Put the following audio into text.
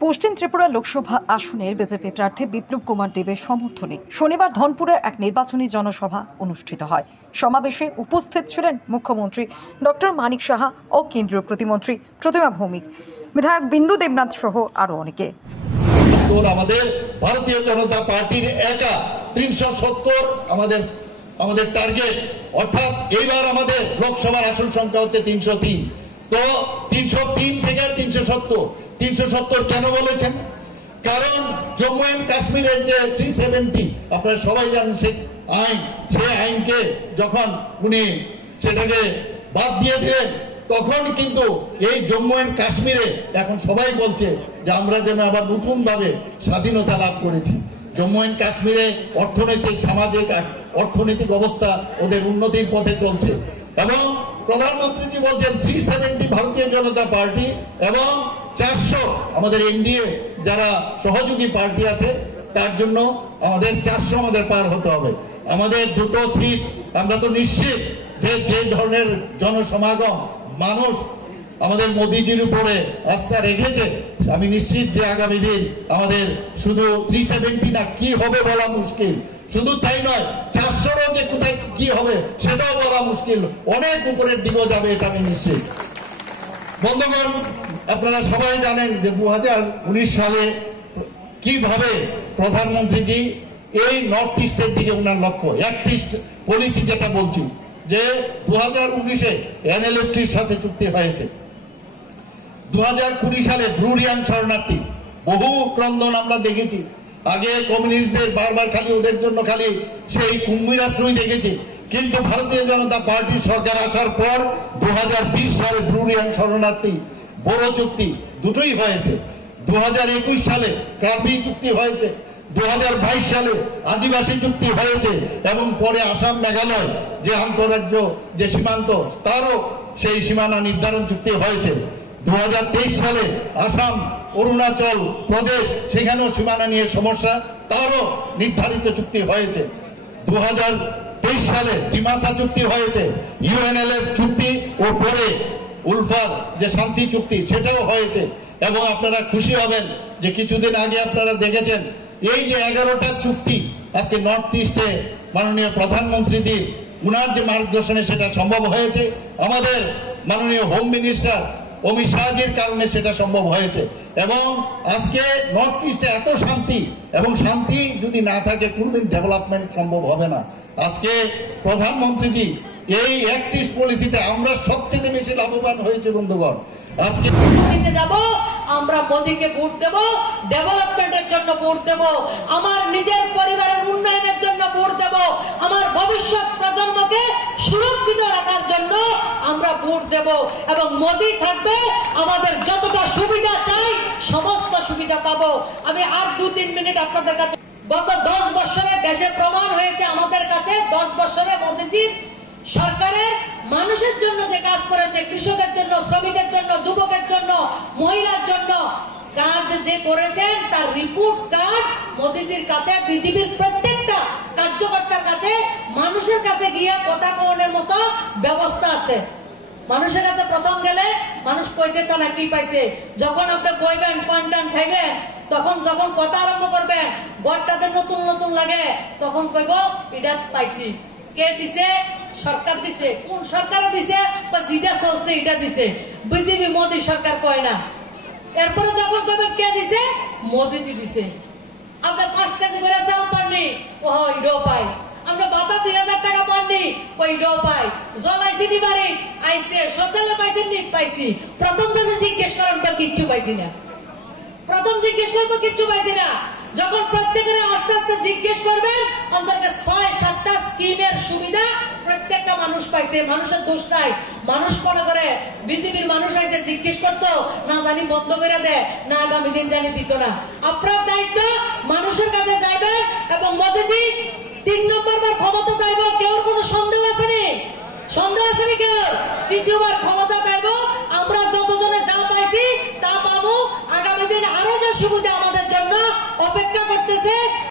পশ্চিম ত্রিপুরা লোকসভা আসনের বিজেপি প্রার্থী বিপ্লব কুমার দেবের সমর্থনে শনিবার ধনপুরে এক নির্বাচনী জনসভা অনুষ্ঠিত হয়। সমাবেশে উপস্থিত ছিলেন মুখ্যমন্ত্রী ডক্টর মানিক সাহা ও কেন্দ্রীয় প্রতিমন্ত্রী প্রতিমা ভৌমিক, বিধায়ক বিন্দু দেবনাথ সহ আরো অনেকে। আমাদের ভারতীয় জনতা পার্টির একা 370 আমাদের টার্গেট, অর্থাৎ এইবার আমাদের লোকসভার আসন সংখ্যা হচ্ছে 303। তো 303 থেকে 370 কেন বলেছেন? কারণ জম্মু এন্ড কাশ্মীরের যে 370 আপনারা সবাই জানেন সেই আইনকে যখন উনি সেটাকে বাদ দিয়ে দিলেন, তখন কিন্তু এই জম্মু এন্ড কাশ্মীরে এখন সবাই বলছে যে আমরা যেন আবার নতুন ভাবে স্বাধীনতা লাভ করেছি। জম্মু এন্ড কাশ্মীরে অর্থনৈতিক, সামাজিক, অর্থনৈতিক অবস্থা ওদের উন্নতির পথে চলছে এবং প্রধানমন্ত্রীজি বলছেন 370 ভারতীয় জনতা পার্টি এবং 400 আমাদের এনডিএ যারা সহযোগী পার্টি আছে তার জন্য আমাদের 400 আমাদের পার হতে হবে। আমাদের দুটো সিট আমরা তো নিশ্চিত যে ধরনের জনসমাগম মানুষ আমাদের মোদিজির উপরে আস্থা রেখেছে, আমি নিশ্চিত যে আগামী দিন আমাদের শুধু 370 না কি হবে বলা মুশকিল, শুধু তাই নয় 400 যে কোথায় কি হবে সেটাও বলা মুশকিল, অনেক উপরের দিকেও যাবে এটা আমি নিশ্চিত। বন্ধুগণ, আপনারা সবাই জানেন যে 2019 সালে কিভাবে প্রধানমন্ত্রীজি এই নর্থ ইস্টের দিকে ওনার লক্ষ্য অ্যাক্ট ইস্ট পলিসি যেটা বলছি যে 2019-এ এনএলএফটির সাথে চুক্তি হয়েছে। 2020 সালে ব্রুরিয়ান শরণার্থী বহু ক্রন্দন আমরা দেখেছি। আগে কমিউনিস্টদের বারবার খালি ওদের জন্য খালি সেই কুম্ভীরাশ্রয় দেখেছি, কিন্তু ভারতীয় জনতা পার্টির সরকার আসার পর 2020 সালে ব্রুরিয়ান শরণার্থী বড় চুক্তি দুটোই হয়েছে। 2021 সালে কার্বি চুক্তি হয়েছে, 2022 সালে আদিবাসী চুক্তি হয়েছে এবং পরে আসাম মেঘালয় যে আন্তঃরাজ্য যে সীমান্ত তারও সেই সীমানা নির্ধারণ চুক্তি হয়েছে। 2023 সালে আসাম, অরুণাচল প্রদেশ সেখানেও সীমানা নিয়ে সমস্যা, তারও নির্ধারিত চুক্তি হয়েছে। 2023 সালে ডিমাসা চুক্তি হয়েছে, ইউএনএলএফ চুক্তি ও পরে উলফার যে শান্তি চুক্তি সেটাও হয়েছে। এবং আপনারা খুশি হবেন যে কিছুদিন আগে আপনারা দেখেছেন এই যে 11টা চুক্তি আজকে নর্থ ইস্টে মাননীয় প্রধানমন্ত্রী উনার যে মার্গদর্শনে সেটা সম্ভব হয়েছে, আমাদের মাননীয় হোম মিনিস্টার অমিত শাহজির কারণে সেটা সম্ভব হয়েছে। এবং আজকে নর্থ ইস্টে এত শান্তি, এবং শান্তি যদি না থাকে কোনদিন ডেভেলপমেন্ট সম্ভব হবে না। আজকে প্রধানমন্ত্রীজি এই অ্যাক্ট ইস্ট পলিসিতে আমরা সবচেয়ে বেশি লাভবান হয়েছে। বন্ধুগণ, আজকে যাব আমরা মোদিকে ভোট দেব, ডেভেলপমেন্টের জন্য ভোট দেব, আমার নিজের পরিবারের উন্নয়নের জন্য ভোট দেব, আমার ভবিষ্যৎ প্রজন্মকে সুরক্ষিত রাখার জন্য আমরা ভোট দেব এবং মোদি থাকবে, আমাদের যতটা সুবিধা চাই সমস্ত সুবিধা পাবো। আমি আর 2-3 মিনিট আপনাদের কাছে, গত 10 বছরে দেশে প্রমাণ হয়েছে আমাদের কাছে 10 বছরে মোদিজির সরকারের মানুষের জন্য যে কাজ করেছে, কৃষকের জন্য, শ্রমিকের জন্য, যুবকের জন্য, মহিলার জন্য কাজ যে করেছেন তার রিপোর্ট কার্ড মোদিজির কাছে, বিজেপির প্রত্যেকটা কার্যকর্তার কাছে, মানুষের কাছে গিয়ে কথা কওয়ানোর মতো ব্যবস্থা আছে। মানুষের কাছে প্রথম গেলে মানুষ কইতে চান কি পাইছে, যখন আপনি কইবেন পান টান খাইবেন যখন কথা আরম্ভ করবেন গড়টাতে নতুন নতুন লাগে তখন কইব এটা পাইছি। কে দিছে? সরকার দিছে। কোন সরকারে দিছে? তো যেটা চলছে এটা দিছে। বিজেপি মোদী সরকার কয় না। এরপরে যখন কইবেন কে দিছে, মোদীজি দিছে। আমরা 5 কেজি করে চাল পাননি, ও এটাও পাই। আমরা বাতা 3000 টাকা পাননি, ওই এটাও পাই। জলাইছি নি বাড়ি আইছে, শৌচালয় পাইছেন নি? পাইছি। প্রথম যদি জিজ্ঞেস করেন তো কিচ্ছু পাইছি না, প্রথম জিজ্ঞেস করবো কিচ্ছু পাইছি না। যখন প্রত্যেকের আস্তে আস্তে জিজ্ঞেস করবেন অন্তত 6-7টা স্কিমের সুবিধা প্রত্যেকটা মানুষ পাইছে। মানুষের দোষ নাই। মানুষ মনে করে বিজেপির মানুষ আইসে জিজ্ঞেস করতো না জানি বন্ধ করে দেয় না, আগামী দিন জানি দিত না। আপনার দায়িত্ব মানুষের কাছে যাইবেন এবং মোদিজি 3 নম্বর বার ক্ষমতা চাইব। কেউ কোনো সন্দেহ আসেনি? সন্দেহ আসেনি কেউ? 3য়বার ক্ষমতা চাইব। আমরা যতজনে যা পাইছি তা পাবো। আগামী দিন আরো যে সুবিধা আমাদের জন্য অপেক্ষা করতেছে